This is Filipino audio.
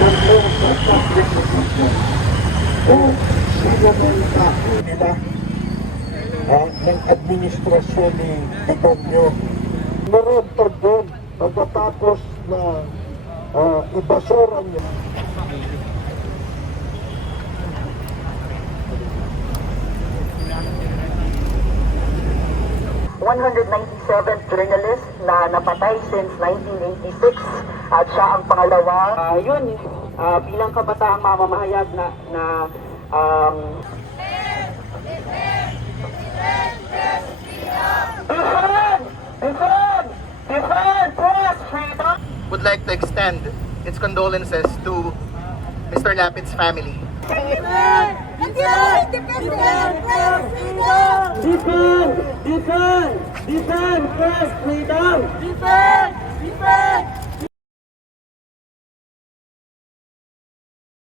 ng local public official kung sino man kaso nila ng administrasyon ni Tonyo. Meron pa doon pagkatapos na ibasura niya. 197 journalists na napatay since 1986 at siya ang pangalawa. Bilang kabataang mamamahayag na defend press freedom. Would like to extend its condolences to Mr. Lapid's family. Defend press freedom! Defend!